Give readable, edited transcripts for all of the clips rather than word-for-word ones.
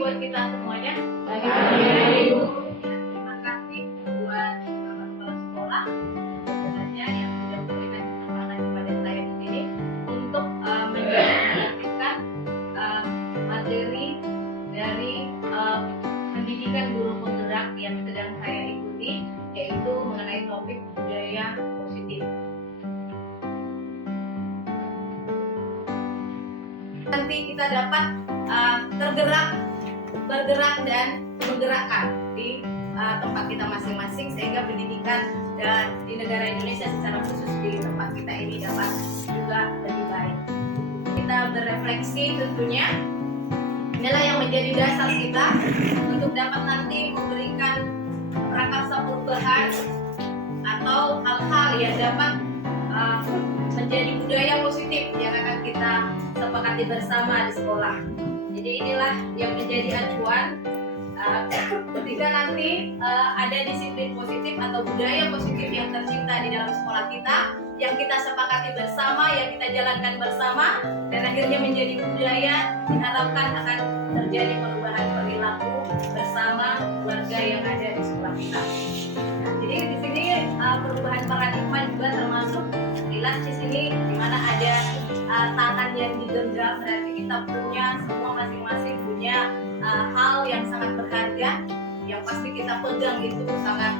buat kita semuanya. Terima kasih buat kepala sekolah sebenarnya yang sudah memberikan kesempatan kepada saya di sini untuk menyampaikan materi dari pendidikan guru penggerak yang sedang saya ikuti, yaitu mengenai topik budaya positif. Nanti kita dapat bergerak dan menggerakkan di tempat kita masing-masing, sehingga pendidikan dan di negara Indonesia secara khusus di tempat kita ini dapat juga lebih baik. Kita berefleksi tentunya, inilah yang menjadi dasar kita untuk dapat nanti memberikan prakarsa perubahan atau hal-hal yang dapat menjadi budaya positif yang akan kita sepakati bersama di sekolah. Jadi inilah yang menjadi acuan ketika nanti ada disiplin positif atau budaya positif yang tercipta di dalam sekolah kita, yang kita sepakati bersama, yang kita jalankan bersama, dan akhirnya menjadi budaya, diharapkan akan terjadi perubahan perilaku bersama warga yang ada di sekolah kita. Nah, jadi di sini perubahan paradigma juga termasuk jelas di sini, di mana ada tangan yang digenggam, berarti kita punya semua masing-masing punya hal yang sangat berharga, yang pasti kita pegang itu sangat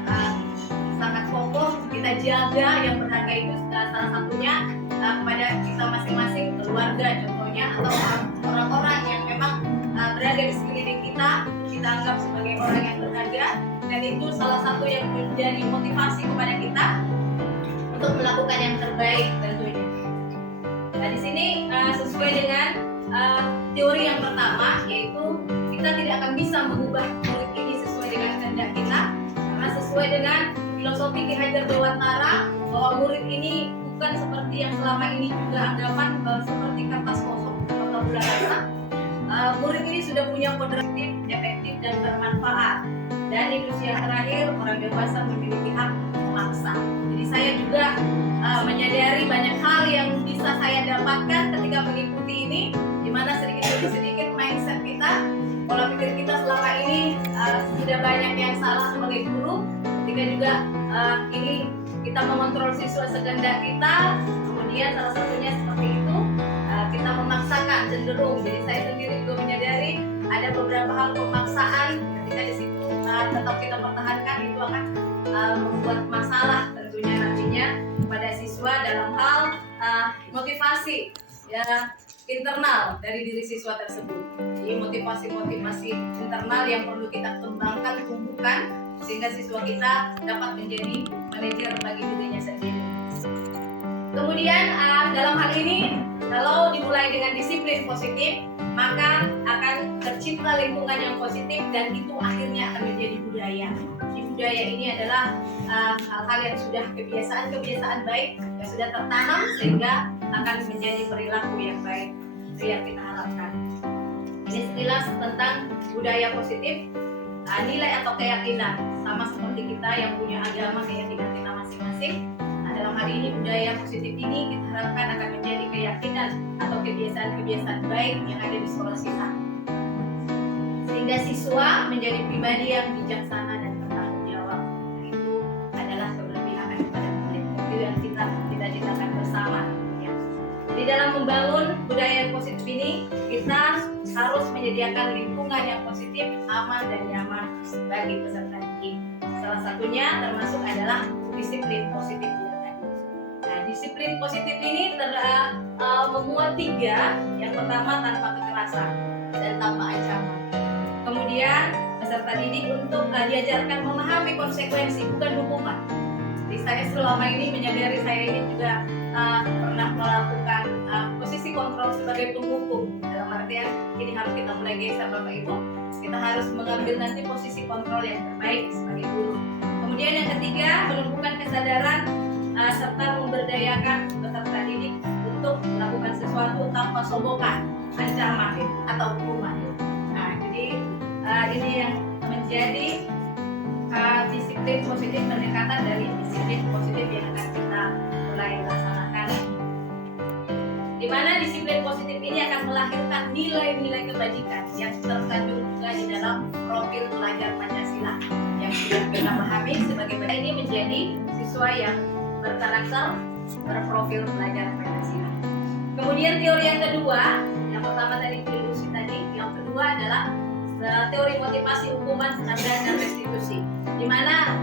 kokoh, kita jaga yang berharga itu salah satunya kepada kita masing-masing, keluarga contohnya, atau orang-orang yang memang berada di sekeliling kita anggap sebagai orang yang berharga, dan itu salah satu yang menjadi motivasi kepada kita untuk melakukan yang terbaik tentunya. Nah, di sini sesuai dengan teori yang pertama, yaitu kita tidak akan bisa mengubah murid ini sesuai dengan kehendak kita, karena sesuai dengan filosofi Ki Hajar Dewantara bahwa murid ini bukan seperti yang selama ini juga anggapan seperti kertas kosong atau bulan rasa. Murid ini sudah punya kodratip, efektif dan bermanfaat. Dan di usia terakhir, orang dewasa memiliki hak memaksa. Jadi saya juga menyadari banyak hal yang bisa saya dapatkan ketika mengikuti ini, di mana sedikit mindset kita, pola pikir kita selama ini sudah banyak yang salah sebagai guru. Ketika juga ini kita mengontrol siswa sekehendak kita, kemudian salah satunya seperti itu, kita memaksakan cenderung. Jadi saya sendiri juga menyadari ada beberapa hal pemaksaan ketika di situ tetap kita pertahankan, itu akan membuat masalah tentunya nantinya kepada siswa dalam hal motivasi ya internal dari diri siswa tersebut. Jadi motivasi internal yang perlu kita kembangkan, tumbuhkan, sehingga siswa kita dapat menjadi manajer bagi dirinya sendiri. Kemudian dalam hal ini, kalau dimulai dengan disiplin positif, maka akan tercipta lingkungan yang positif, dan itu akhirnya akan menjadi budaya. Jadi budaya ini adalah hal-hal yang sudah kebiasaan baik yang sudah tertanam, sehingga akan menjadi perilaku yang baik. Itu yang kita harapkan. Ini sekilas tentang budaya positif, nilai atau keyakinan, sama seperti kita yang punya agama, keyakinan kita masing-masing. Dalam hari ini budaya positif ini kita harapkan akan menjadi keyakinan atau kebiasaan baik yang ada di sekolah kita, sehingga siswa menjadi pribadi yang bijaksana dan bertanggung jawab. Nah, itu adalah kelebihan daripada murid, itu yang kita cita-citakan bersama ya. Jadi dalam membangun budaya positif ini, kita harus menyediakan lingkungan yang positif, aman dan nyaman bagi peserta didik. Salah satunya termasuk adalah disiplin positif. Disiplin positif ini memuat 3. Yang pertama, tanpa kekerasan dan tanpa ancaman. Kemudian peserta didik untuk diajarkan memahami konsekuensi, bukan hukuman. Jadi saya selama ini menyadari saya ini juga pernah melakukan posisi kontrol sebagai penghukum. Dalam artian ini harus kita mulai geser Bapak Ibu. Kita harus mengambil nanti posisi kontrol yang terbaik sebagai guru. Kemudian yang ketiga, menumbuhkan kesadaran serta memberdayakan peserta didik untuk melakukan sesuatu tanpa sobokan, ancaman atau hukuman. Nah, jadi ini yang menjadi disiplin positif, pendekatan dari disiplin positif yang akan kita mulai laksanakan. Di mana disiplin disiplin positif ini akan melahirkan nilai-nilai kebajikan yang terkandung juga di dalam profil pelajar Pancasila yang sudah kita pahami sebagai berikut. Ini menjadi siswa yang berkarakter berprofil pelajar Pancasila. Kemudian teori yang kedua, yang pertama tadi ilusi tadi, yang kedua adalah teori motivasi, hukuman, penghargaan, dan restitusi. Di mana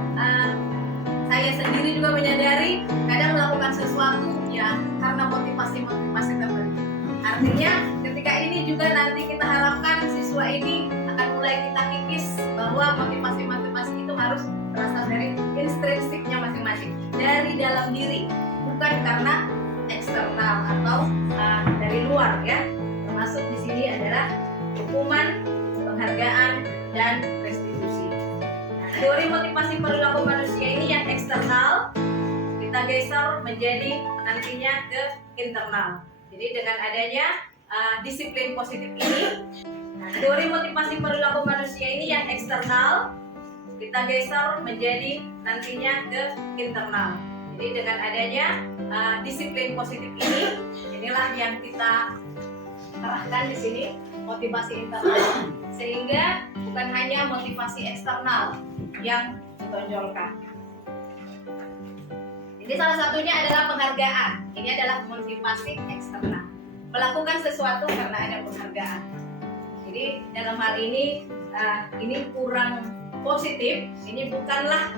saya sendiri juga menyadari kadang melakukan sesuatu ya karena motivasi tertentu. Artinya ketika ini juga nanti kita harapkan siswa ini akan mulai kita kikis bahwa motivasi itu harus berasal dari intrinsiknya masing-masing, dari dalam diri, bukan karena eksternal atau dari luar ya. Termasuk di sini adalah hukuman, penghargaan, dan restitusi. Teori motivasi perilaku manusia ini yang eksternal kita geser menjadi nantinya ke internal. Jadi dengan adanya disiplin positif ini, teori motivasi perilaku manusia ini yang eksternal kita geser menjadi nantinya ke internal. Jadi dengan adanya disiplin positif ini, inilah yang kita terapkan di sini, motivasi internal, sehingga bukan hanya motivasi eksternal yang ditonjolkan. Jadi salah satunya adalah penghargaan. Ini adalah motivasi eksternal. Melakukan sesuatu karena ada penghargaan. Jadi dalam hal ini kurang positif. Ini bukanlah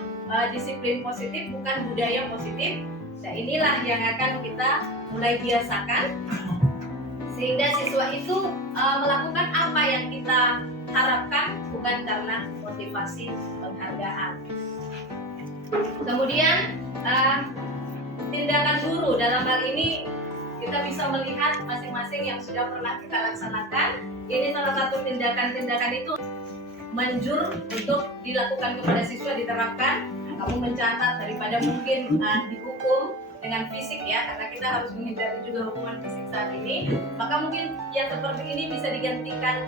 disiplin positif, bukan budaya positif. Nah, inilah yang akan kita mulai biasakan sehingga siswa itu melakukan apa yang kita harapkan, bukan karena motivasi penghargaan. Kemudian tindakan guru dalam hal ini kita bisa melihat masing-masing yang sudah pernah kita laksanakan. Ini salah satu tindakan-tindakan itu manjur untuk dilakukan kepada siswa, diterapkan. Kamu mencatat daripada mungkin dihukum dengan fisik ya, karena kita harus menghindari juga hukuman fisik saat ini. Maka mungkin yang seperti ini bisa digantikan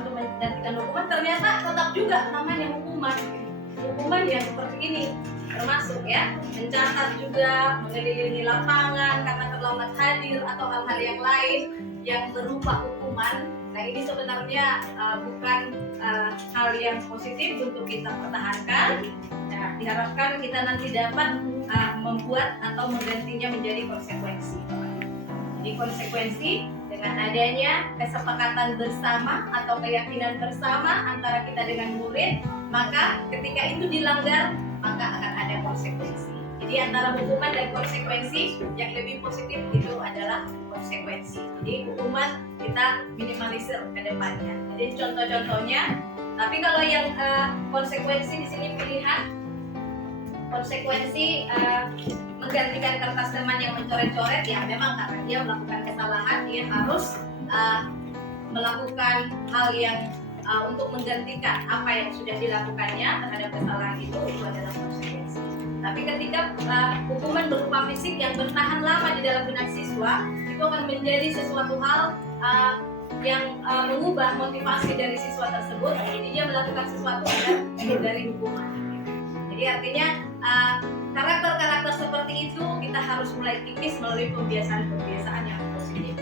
untuk menggantikan hukuman. Ternyata tetap juga namanya hukuman yang seperti ini, termasuk ya mencatat juga, mengelilingi lapangan karena terlambat hadir atau hal-hal yang lain yang berupa hukuman. Nah ini sebenarnya bukan hal yang positif untuk kita pertahankan. Nah, diharapkan kita nanti dapat membuat atau menggantinya menjadi konsekuensi. Jadi konsekuensi dengan adanya kesepakatan bersama atau keyakinan bersama antara kita dengan murid, maka ketika itu dilanggar maka akan ada konsekuensi. Jadi antara hukuman dan konsekuensi yang lebih positif itu adalah konsekuensi. Jadi hukuman kita minimalisir ke depannya. Jadi contoh-contohnya. Tapi kalau yang konsekuensi di sini pilihan konsekuensi menggantikan kertas teman yang mencoret-coret, ya memang karena dia melakukan kesalahan, dia harus melakukan hal yang untuk menggantikan apa yang sudah dilakukannya terhadap kesalahan itu adalah konsekuensi. Tapi ketika hukuman berupa fisik yang bertahan lama di dalam benak siswa, itu akan menjadi sesuatu hal yang mengubah motivasi dari siswa tersebut. Jadi dia melakukan sesuatu agar menghindari hukuman. Jadi artinya karakter-karakter seperti itu kita harus mulai kikis melalui pembiasaan-pembiasaan yang positif.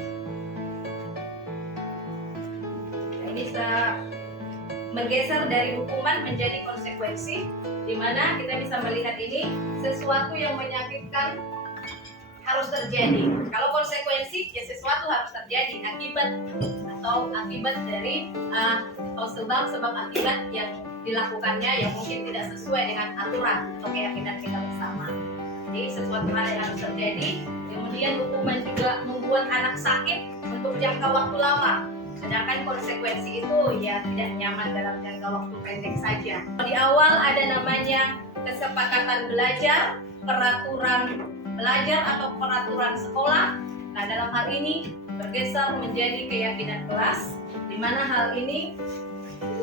Nah, ini menggeser dari hukuman menjadi konsekuensi, di mana kita bisa melihat ini sesuatu yang menyakitkan harus terjadi. Kalau konsekuensi ya sesuatu harus terjadi, akibat dari atau sebab akibat yang dilakukannya yang mungkin tidak sesuai dengan aturan atau keyakinan kita bersama. Jadi sesuatu hal yang harus terjadi. Kemudian hukuman juga membuat anak sakit untuk jangka waktu lama. Sedangkan konsekuensi itu ya tidak nyaman dalam jangka waktu pendek saja. Di awal ada namanya kesepakatan belajar, peraturan belajar atau peraturan sekolah. Nah dalam hal ini bergeser menjadi keyakinan kelas, di mana hal ini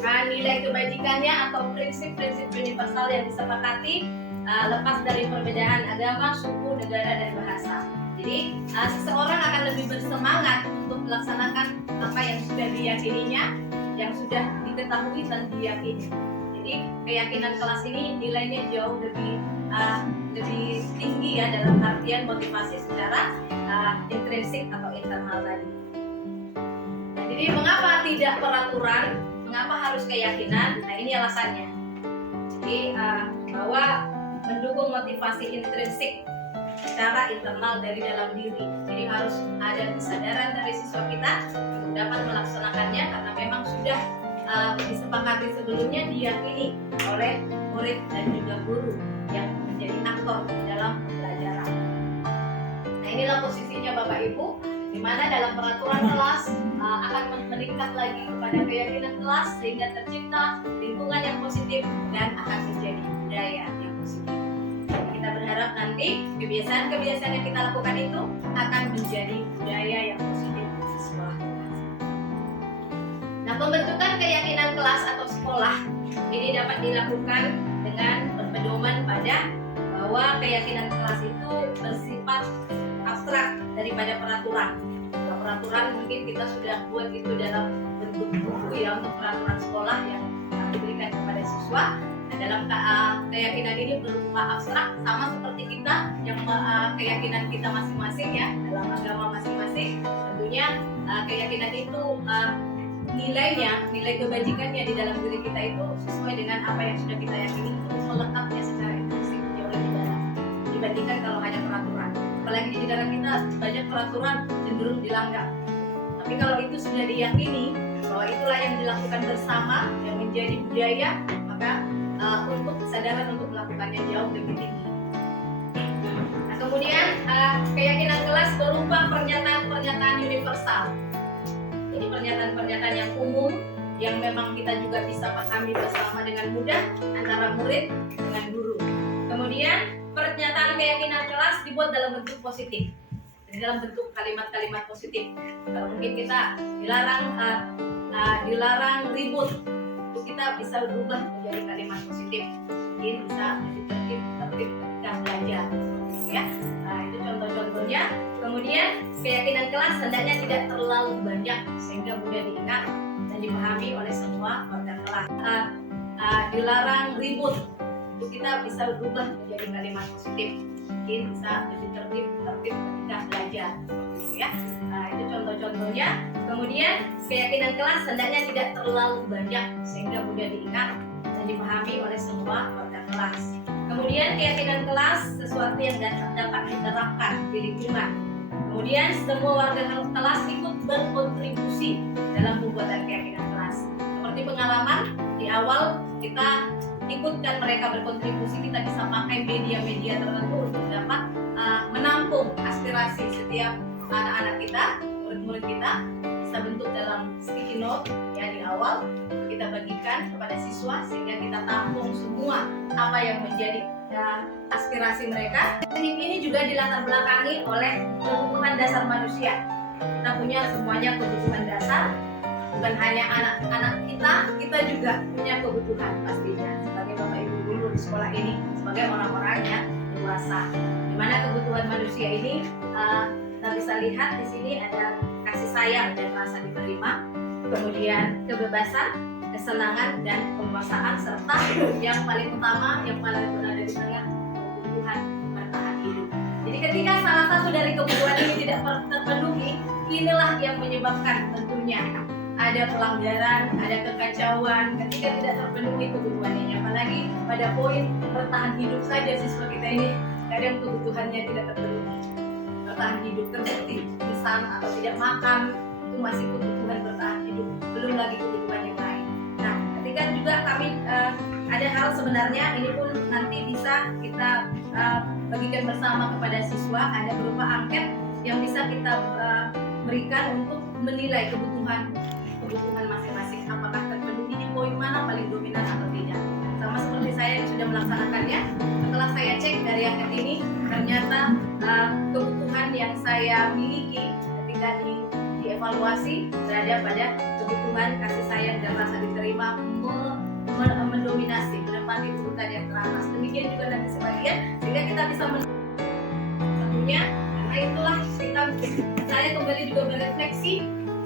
nilai kebajikannya atau prinsip-prinsip universal yang disepakati lepas dari perbedaan agama, suku, negara, dan bahasa. Jadi seseorang akan lebih bersemangat untuk melaksanakan apa yang sudah diyakininya, yang sudah diketahui dan diyakini. Jadi keyakinan kelas ini nilainya jauh lebih tinggi ya dalam artian motivasi secara intrinsik atau internal tadi. Jadi mengapa tidak peraturan? Mengapa harus keyakinan? Nah, ini alasannya. Jadi bahwa mendukung motivasi intrinsik secara internal dari dalam diri. Jadi harus ada kesadaran dari siswa kita untuk dapat melaksanakannya karena memang sudah disepakati sebelumnya, diyakini oleh murid dan juga guru yang menjadi aktor dalam pembelajaran. Nah, inilah posisinya Bapak Ibu, di mana dalam peraturan kelas akan meningkat lagi kepada keyakinan kelas sehingga tercipta lingkungan yang positif dan akan menjadi budaya yang positif. Jadi kita berharap nanti kebiasaan-kebiasaan yang kita lakukan itu akan menjadi budaya yang positif di sekolah. Nah, pembentukan keyakinan kelas atau sekolah ini dapat dilakukan dengan berpedoman pada bahwa keyakinan kelas itu bersifat abstrak daripada peraturan. Kalau peraturan mungkin kita sudah buat itu dalam bentuk buku ya, untuk peraturan sekolah yang diberikan kepada siswa. Nah, dalam keyakinan ini berupa abstrak, sama seperti kita yang keyakinan kita masing-masing ya, dalam agama masing-masing. Tentunya keyakinan itu nilai kebajikannya di dalam diri kita itu sesuai dengan apa yang sudah kita yakini, itu melekatnya secara intrinsik jauh lebih dalam dibandingkan kalau hanya peraturan. Apalagi di negara kita banyak peraturan cenderung dilanggar. Tapi kalau itu sudah diyakini bahwa itulah yang dilakukan bersama yang menjadi budaya, maka untuk kesadaran untuk melakukannya jauh lebih tinggi. Nah, kemudian keyakinan kelas berupa pernyataan-pernyataan universal. Jadi pernyataan-pernyataan yang umum yang memang kita juga bisa pahami bersama dengan mudah antara murid dengan guru. Kemudian pernyataan keyakinan kelas dibuat dalam bentuk positif, jadi dalam bentuk kalimat-kalimat positif. Kalau mungkin kita dilarang ribut, itu kita bisa berubah menjadi kalimat positif. Mungkin bisa lebih tertib ketika belajar, ya. Nah, itu contoh-contohnya. Kemudian keyakinan kelas hendaknya tidak terlalu banyak sehingga mudah diingat dan dipahami oleh semua warga kelas. Dilarang ribut, itu kita bisa berubah menjadi kalimat positif. Mungkin bisa lebih tertib ketika belajar, ya. Nah, itu contoh-contohnya. Kemudian keyakinan kelas hendaknya tidak terlalu banyak sehingga mudah diingat dan dipahami oleh semua warga kelas. Kemudian keyakinan kelas sesuatu yang dapat diterapkan di lingkungan. Kemudian semua warga kelas ikut berkontribusi dalam pembuatan keyakinan kelas. Seperti pengalaman di awal kita ikutkan mereka berkontribusi, kita bisa pakai media-media tertentu untuk dapat menampung aspirasi setiap anak-anak kita, murid-murid kita, bisa bentuk dalam sticky note ya di awal, kita bagikan kepada siswa sehingga kita tampung semua apa yang menjadi aspirasi mereka. Teknik ini juga dilatar belakangi oleh kebutuhan dasar manusia. Kita punya semuanya kebutuhan dasar, bukan hanya anak-anak kita juga punya kebutuhan pastinya sebagai bapak ibu guru di sekolah ini, sebagai orang-orang yang dewasa. Di mana kebutuhan manusia ini kita bisa lihat di sini ada kasih sayang dan rasa diterima, kemudian kebebasan, kesenangan dan penguasaan, serta yang paling utama yang paling berada di tengah, kebutuhan bertahan hidup. Jadi ketika salah satu dari kebutuhan ini tidak terpenuhi, inilah yang menyebabkan tentunya ada pelanggaran, ada kekacauan ketika tidak terpenuhi kebutuhannya. Apalagi pada poin bertahan hidup saja siswa kita ini kadang kebutuhannya tidak terpenuhi. Bertahan hidup terbukti pingsan atau tidak makan, itu masih kebutuhan bertahan hidup, belum lagi kebutuhan yang lain. Nah, ketika juga kami ada hal sebenarnya ini pun nanti bisa kita bagikan bersama kepada siswa, ada berupa angket yang bisa kita berikan untuk menilai kebutuhan masing-masing, apakah terpenuhi di poin mana paling dominan atau tidak. Sama seperti saya yang sudah melaksanakannya, setelah saya cek dari angket ini, ternyata kebutuhan yang saya miliki ketika dievaluasi berada pada kebutuhan kasih sayang dan rasa diterima mendominasi, menempati urutan yang teratas. Demikian juga nanti sebagian, sehingga kita bisa tentunya karena itulah saya kembali juga berefleksi,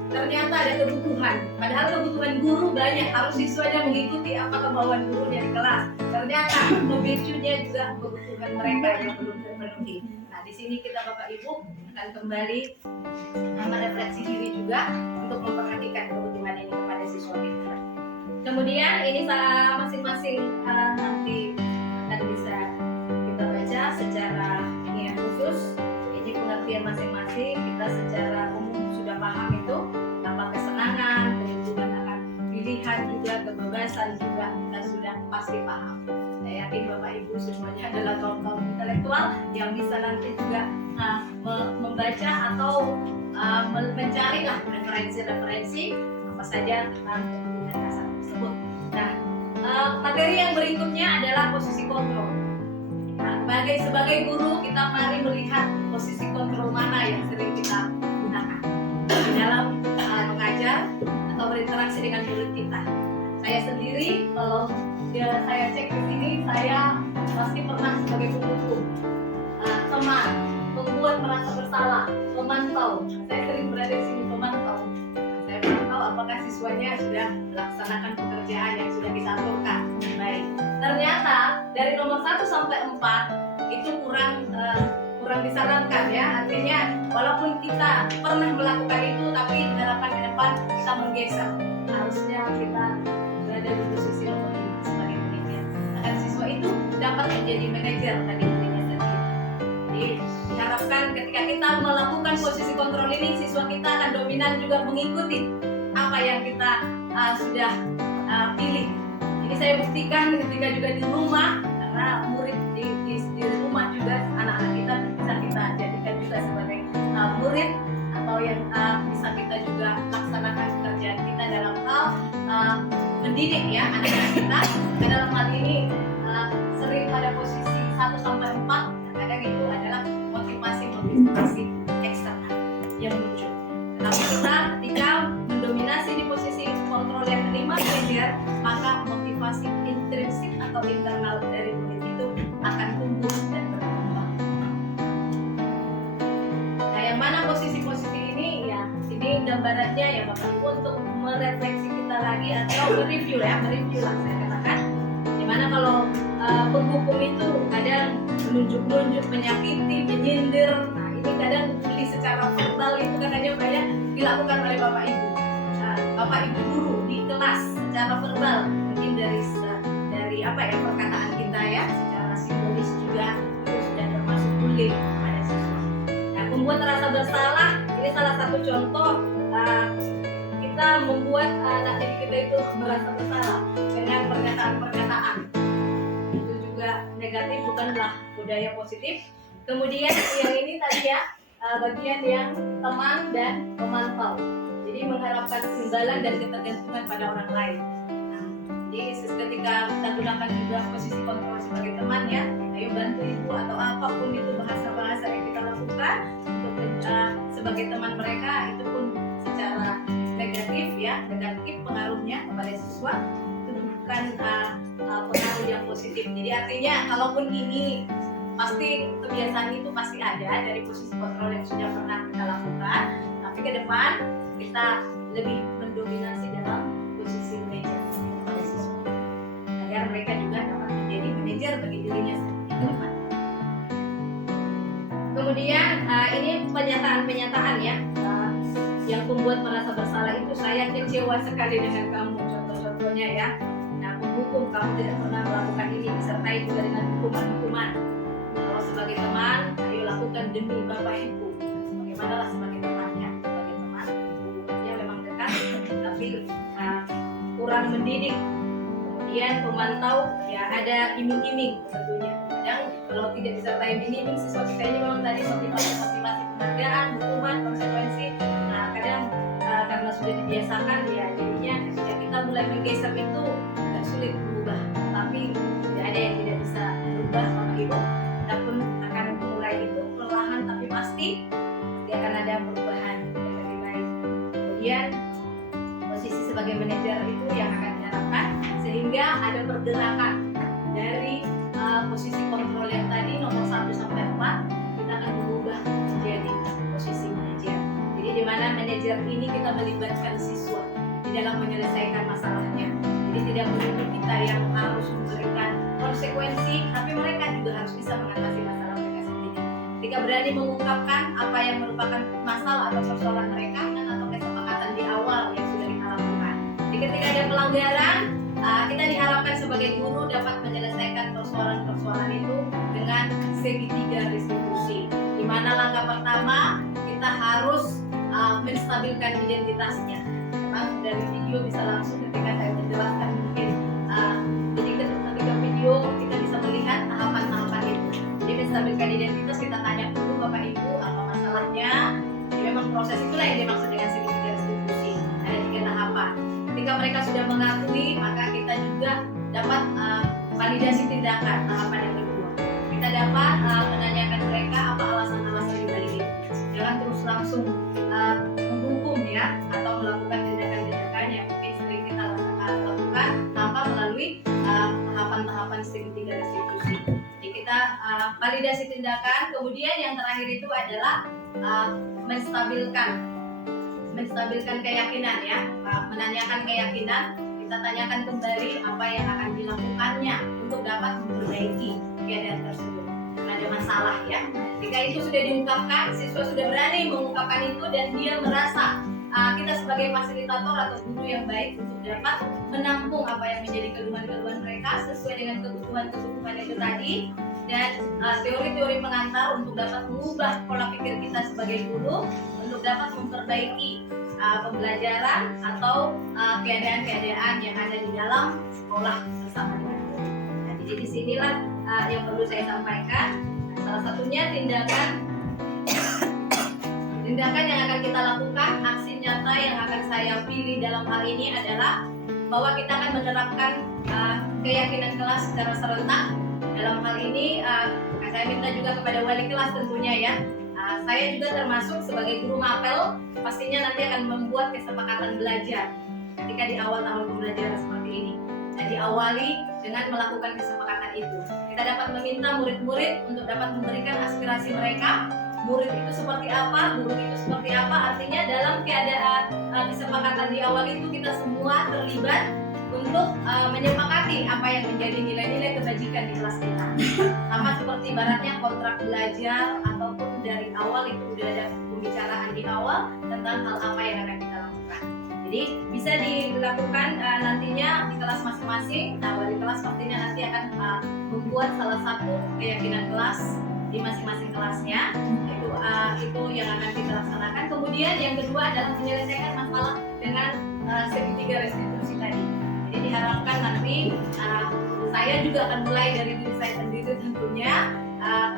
ternyata ada kebutuhan, padahal kebutuhan guru banyak, harus siswanya mengikuti apa kemauan gurunya di kelas. Ternyata pemicunya juga kebutuhan mereka yang belum terpenuhi. Nah, di sini kita Bapak Ibu akan kembali merefleksi diri juga untuk memperhatikan kebutuhan ini kepada siswa kita. Kemudian ini masing-masing nanti akan bisa kita baca secara ini ya, khusus. Ini pengertian masing-masing, kita secara umum sudah paham itu apa kesenangan, perlindungan akan pilihan juga, kebebasan juga kita sudah pasti paham. Saya yakin Bapak Ibu semuanya adalah kaum intelektual yang bisa nanti juga membaca atau mencari lah referensi-referensi apa saja tentang kebutuhan dasar tersebut. Nah, materi yang berikutnya adalah posisi kontrol. Nah, sebagai guru kita mari melihat posisi kontrol mana yang sering kita gunakan di dalam mengajar atau berinteraksi dengan murid kita. Saya sendiri kalau saya cek di sini, saya pasti pernah sebagai pemukul, teman, membuat merasa bersalah, pemantau. Saya sering berada di sini pemantau. Saya pemantau apakah siswanya sudah melaksanakan pekerjaan yang sudah kita aturkan. Baik. Ternyata dari nomor 1 sampai 4 itu kurang disarankan ya. Artinya walaupun kita pernah melakukan itu, tapi diharapkan ke depan kita menggeser. Harusnya kita berada di posisi nomor 5 sebagai manajer. Agar siswa itu dapat menjadi manajer bagi dirinya sendiri. Jadi diharapkan ketika kita melakukan posisi kontrol ini, siswa kita akan dominan juga mengikuti apa yang kita sudah pilih. Jadi saya buktikan ketika juga di rumah, karena murid di rumah juga anak-anak kita bisa kita jadikan juga sebagai murid atau yang bisa kita juga laksanakan pekerjaan kita dalam hal mendidik ya anak-anak kita. Dalam hal ini sering pada posisi 1 sampai 4, kadang itu adalah motivasi eksternal yang muncul. Tapi kita ketika mendominasi di posisi kontrol yang kelima manajer, maka motivasi intrinsik atau internal dari murid itu akan tumbuh dan berkembang. Nah, yang mana posisi-posisi ini ya, ini gambarannya ya Bapak Ibu untuk merefleksi kita lagi atau mereview lah saya katakan. Dimana kalau penghukum itu kadang menunjuk-nunjuk, menyakiti, menyindir. Nah, ini kadang secara verbal itu kadang banyak dilakukan oleh Bapak Ibu. Bapak Ibu guru di kelas secara verbal, mungkin dari apa ya perkataan kita ya, secara simbolis juga itu sudah termasuk bullying pada siswa. Nah, membuat rasa bersalah ini salah satu contoh kita membuat anak didik kita itu merasa bersalah dengan pernyataan-pernyataan. Itu juga negatif, bukanlah budaya positif. Kemudian yang ini tadi ya, bagian yang teman dan pemantau. Jadi mengharapkan imbalan dan ketergantungan pada orang lain. Nah, jadi ketika kita gunakan juga posisi kontrol sebagai teman ya, ayo bantu ibu atau apapun itu bahasa-bahasa yang kita lakukan untuk sebagai teman mereka, itu pun secara negatif ya, negatif pengaruhnya kepada siswa itu bukan pengaruh yang positif. Jadi artinya kalaupun ini pasti kebiasaan itu pasti ada dari posisi kontrol yang sudah pernah kita lakukan, tapi ke depan kita lebih mendominasi dalam posisi manajer pada siswa agar mereka juga dapat menjadi manajer bagi dirinya sendiri ke depan. Kemudian ini pernyataan-pernyataan ya yang membuat merasa bersalah itu, saya kecewa sekali dengan kamu, contoh-contohnya ya. Nah, menghukum kamu tidak pernah melakukan ini, disertai juga dengan hukuman-hukuman. Kalau sebagai teman, ayo lakukan demi Bapak Ibu. Bagaimanalah sebagai temannya, sebagai teman, ya memang dekat, tapi kurang mendidik. Kemudian pemantau, ya ada iming-iming tentunya. Kadang kalau tidak disertai iming-iming, siswa kita ini memang tadi motivasi penghargaan, hukuman, konsekuensi. Nah, kadang karena sudah dibiasakan ya, jadinya ketika kita mulai menggeser itu agak sulit berubah. Tapi tidak ada yang tidak bisa berubah Bapak Ibu. Kita pun akan mulai itu perlahan tapi pasti akan ada perubahan yang lebih baik. Kemudian posisi sebagai manajer itu yang akan diharapkan sehingga ada pergerakan dari posisi kontrol yang tadi nomor 1 sampai 4, kita akan berubah menjadi posisi manajer. Jadi di mana manajer ini kita melibatkan siswa di dalam menyelesaikan masalahnya. Jadi tidak melulu kita yang harus memberikan konsekuensi, tapi mereka juga harus bisa mengatasi masalah mereka sendiri. ketika berani mengungkapkan apa yang merupakan masalah atau persoalan mereka atau kesepakatan di awal yang sudah kita lakukan. Jadi ketika ada pelanggaran, kita diharapkan sebagai guru dapat menyelesaikan persoalan-persoalan itu dengan segitiga restitusi. Di mana langkah pertama kita harus menstabilkan identitasnya. Memang dari video bisa langsung ketika saya menjelaskan mungkin jadi ketika video kita bisa melihat tahapan-tahapan itu. Jadi menstabilkan identitas, kita tanya dulu Bapak Ibu apa masalahnya. Jadi memang proses itulah yang dimaksud dengan segitiga restitusi. Ada 3 tahapan. Ketika mereka sudah mengakui, maka kita juga dapat validasi tindakan tahapan yang kedua. Kita dapat menanyakan mereka apa alasan-alasan dibalik itu. Jangan terus langsung menghukum ya, atau melakukan tindakan-tindakan yang mungkin sering kita lakukan tanpa melalui tahapan-tahapan segitiga restitusi. Jadi kita validasi tindakan. Kemudian yang terakhir itu adalah menstabilkan keyakinan ya, menanyakan keyakinan. Kita tanyakan kembali apa yang akan dilakukannya untuk dapat memperbaiki keadaan tersebut. Ada masalah ya. Jika itu sudah diungkapkan, siswa sudah berani mengungkapkan itu dan dia merasa kita sebagai fasilitator atau guru yang baik untuk dapat menampung apa yang menjadi keluhan-keluhan mereka sesuai dengan kebutuhan itu tadi, dan teori-teori pengantar untuk dapat mengubah pola pikir kita sebagai guru untuk dapat memperbaiki pembelajaran atau keadaan-keadaan yang ada di dalam sekolah bersama dengan guru. Nah, jadi disinilah yang perlu saya sampaikan. Salah satunya tindakan yang akan kita lakukan, aksi nyata yang akan saya pilih dalam hal ini adalah bahwa kita akan menerapkan keyakinan kelas secara serentak. Dalam hal ini saya minta juga kepada wali kelas tentunya ya. Saya juga termasuk sebagai guru mapel, pastinya nanti akan membuat kesepakatan belajar ketika di awal tahun pembelajaran seperti ini. Nah, diawali dengan melakukan kesepakatan itu. Kita dapat meminta murid-murid untuk dapat memberikan aspirasi mereka. Murid itu seperti apa, guru itu seperti apa. Artinya dalam keadaan kesepakatan di awal itu kita semua terlibat untuk menyepakati apa yang menjadi nilai-nilai kebajikan di kelas kita. Sama seperti ibaratnya kontrak belajar, ataupun dari awal itu sudah ada pembicaraan di awal tentang hal apa yang akan kita lakukan. Jadi bisa dilakukan nantinya di kelas masing-masing. Nah, wali kelas pastinya nanti akan membuat salah satu keyakinan kelas di masing-masing kelasnya. Itu yang akan kita laksanakan. Kemudian yang kedua adalah menyelesaikan masalah dengan segitiga restitusi tadi. Jadi diharapkan nanti saya juga akan mulai dari diri saya sendiri tentunya.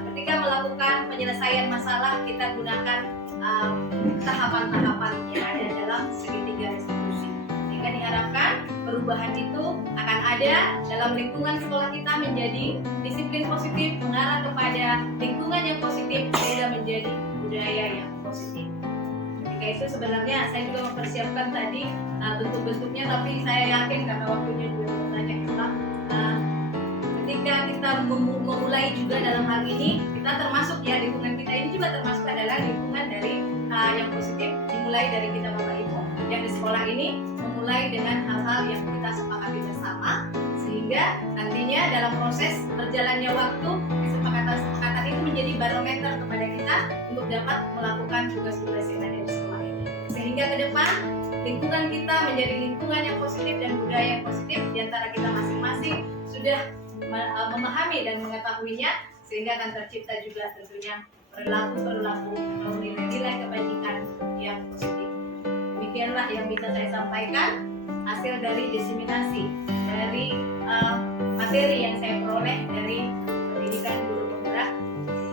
Ketika melakukan penyelesaian masalah, kita gunakan tahapan-tahapan yang ada dalam segitiga restitusi, sehingga diharapkan perubahan itu akan ada dalam lingkungan sekolah kita menjadi disiplin positif, mengarah kepada lingkungan yang positif, sehingga menjadi budaya yang positif. Ketika itu sebenarnya saya juga mempersiapkan tadi bentuk-bentuknya, tapi saya yakin karena waktunya juga banyak ketika kita memulai juga dalam hal ini, kita termasuk ya, lingkungan kita ini juga termasuk adalah lingkungan dari yang positif, dimulai dari kita Bapak Ibu yang di sekolah ini, memulai dengan hal-hal yang kita sepakati bersama, sehingga nantinya dalam proses berjalannya waktu kesepakatan itu menjadi barometer kepada kita untuk dapat melakukan tugas-tugas yang ada di sekolah ini, sehingga ke depan lingkungan kita menjadi lingkungan yang positif dan budaya yang positif di antara kita masing-masing sudah memahami dan mengetahuinya, sehingga akan tercipta juga tentunya perilaku nilai-nilai kebajikan yang positif. Demikianlah yang bisa saya sampaikan hasil dari diseminasi dari materi yang saya peroleh dari pendidikan guru penggerak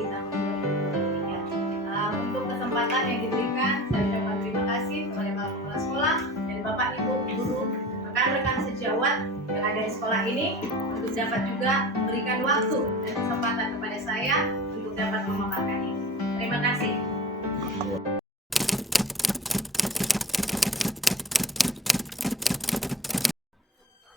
di tahun 2023. Untuk kesempatan yang diberikan, saya ucapkan terima kasih kepada Bapak Kepala Sekolah dan Bapak Ibu guru, rekan-rekan sejawat yang ada di sekolah ini, untuk dapat juga memberikan waktu dan kesempatan kepada saya untuk dapat memaparkan ini. Terima kasih.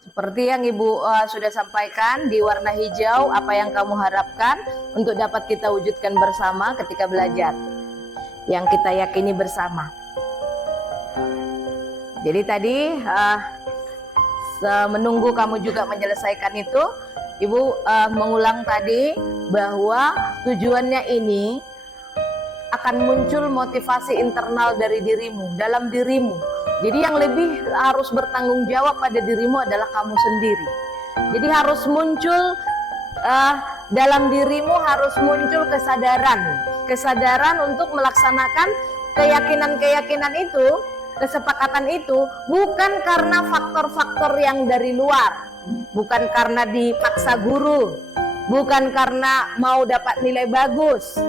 Seperti yang Ibu sudah sampaikan di warna hijau, apa yang kamu harapkan untuk dapat kita wujudkan bersama ketika belajar, yang kita yakini bersama. Jadi tadi menunggu kamu juga menyelesaikan itu, Ibu mengulang tadi bahwa tujuannya ini akan muncul motivasi internal dari dirimu, dalam dirimu. Jadi yang lebih harus bertanggung jawab pada dirimu adalah kamu sendiri. Jadi harus muncul dalam dirimu, harus muncul kesadaran untuk melaksanakan keyakinan itu, kesepakatan itu, bukan karena faktor-faktor yang dari luar, bukan karena dipaksa guru, bukan karena mau dapat nilai bagus,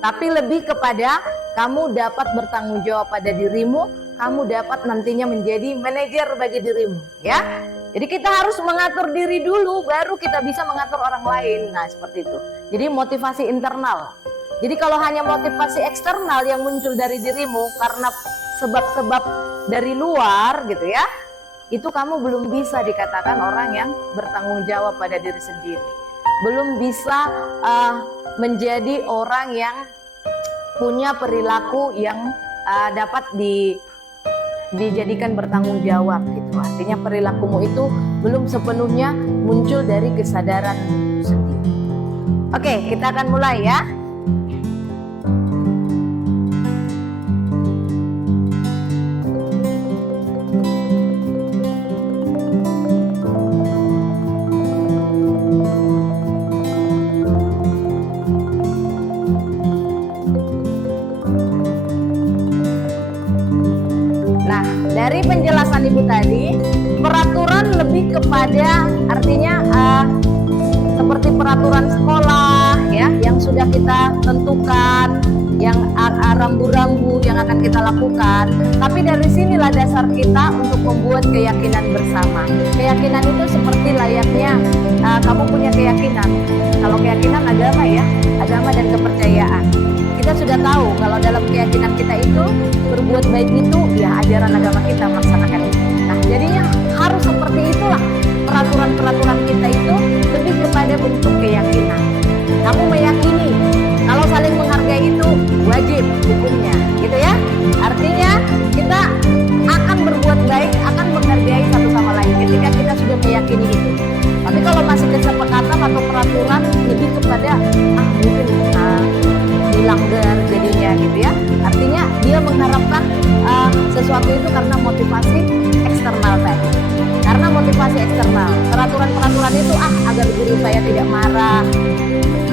tapi lebih kepada kamu dapat bertanggung jawab pada dirimu, kamu dapat nantinya menjadi manajer bagi dirimu, ya. Jadi kita harus mengatur diri dulu, baru kita bisa mengatur orang lain. Nah, seperti itu. Jadi motivasi internal. Jadi kalau hanya motivasi eksternal yang muncul dari dirimu karena sebab-sebab dari luar gitu ya, itu kamu belum bisa dikatakan orang yang bertanggung jawab pada diri sendiri. Belum bisa menjadi orang yang punya perilaku yang dapat dijadikan bertanggung jawab gitu. Artinya perilakumu itu belum sepenuhnya muncul dari kesadaran sendiri. Oke, kita akan mulai ya. Dari penjelasan Ibu tadi, peraturan lebih kepada artinya seperti peraturan sekolah ya, yang sudah kita tentukan, yang rambu-rambu yang akan kita lakukan. Tapi dari sinilah dasar kita untuk membuat keyakinan bersama. Keyakinan itu seperti layaknya kamu punya keyakinan. Kalau keyakinan agama ya, agama dan kepercayaan. Kita sudah tahu kalau dalam keyakinan kita itu berbuat baik itu ya ajaran agama kita melaksanakan itu. Nah, jadinya harus seperti itulah peraturan-peraturan kita itu lebih kepada bentuk keyakinan. Kamu meyakini kalau saling menghargai itu wajib hukumnya, gitu ya. Artinya kita akan berbuat baik, akan menghargai satu sama lain ketika kita sudah meyakini itu. Tapi kalau masih kesepakatan atau peraturan lebih kepada mungkin dilanggar jadinya gitu ya. Artinya dia mengharapkan sesuatu itu karena motivasi eksternal tadi. Karena motivasi eksternal, peraturan-peraturan itu agar guru saya tidak marah,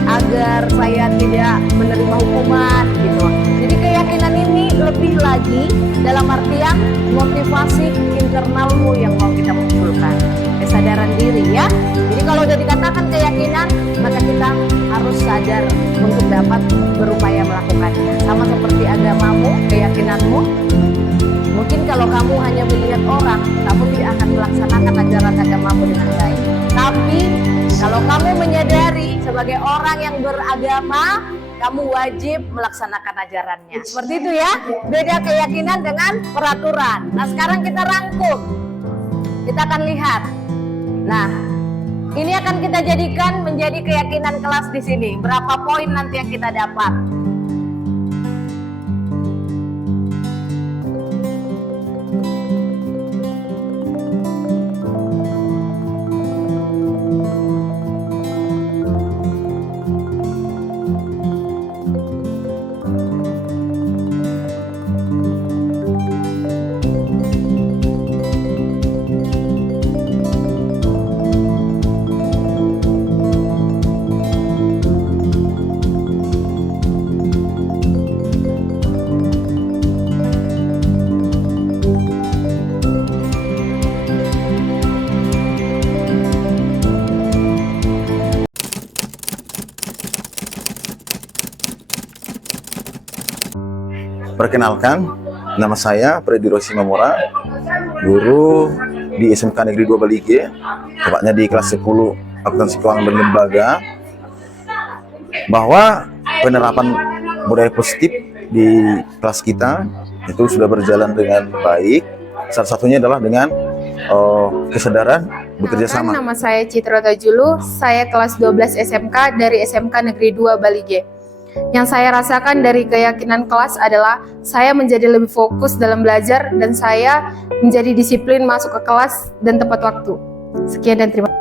agar saya tidak menerima hukuman gitu. Jadi keyakinan ini lebih lagi dalam artian motivasi internalmu yang mau kita munculkan, kesadaran diri ya. Jadi kalau sudah dikatakan keyakinan, maka kita harus sadar untuk dapat berupaya melakukannya. Sama seperti agamamu, keyakinanmu. Mungkin kalau kamu hanya melihat orang, kamu tidak akan melaksanakan ajaran agamamu dengan baik. Tapi kalau kamu menyadari sebagai orang yang beragama, kamu wajib melaksanakan ajarannya. Seperti itu ya. Beda keyakinan dengan peraturan. Nah, sekarang kita rangkum. Kita akan lihat. Nah, ini akan kita jadikan menjadi keyakinan kelas di sini. Berapa poin nanti yang kita dapat? Perkenalkan, nama saya Freddy Rosi Mamora, guru di SMK Negeri 2 Bali G, tepatnya di kelas 10 Akuntansi Keuangan dan Lembaga, bahwa penerapan budaya positif di kelas kita itu sudah berjalan dengan baik. Salah satunya adalah dengan kesadaran bekerja sama. Nama saya Citra Tajulu, saya kelas 12 SMK dari SMK Negeri 2 Bali G. Yang saya rasakan dari keyakinan kelas adalah saya menjadi lebih fokus dalam belajar dan saya menjadi disiplin masuk ke kelas dan tepat waktu. Sekian dan terima kasih.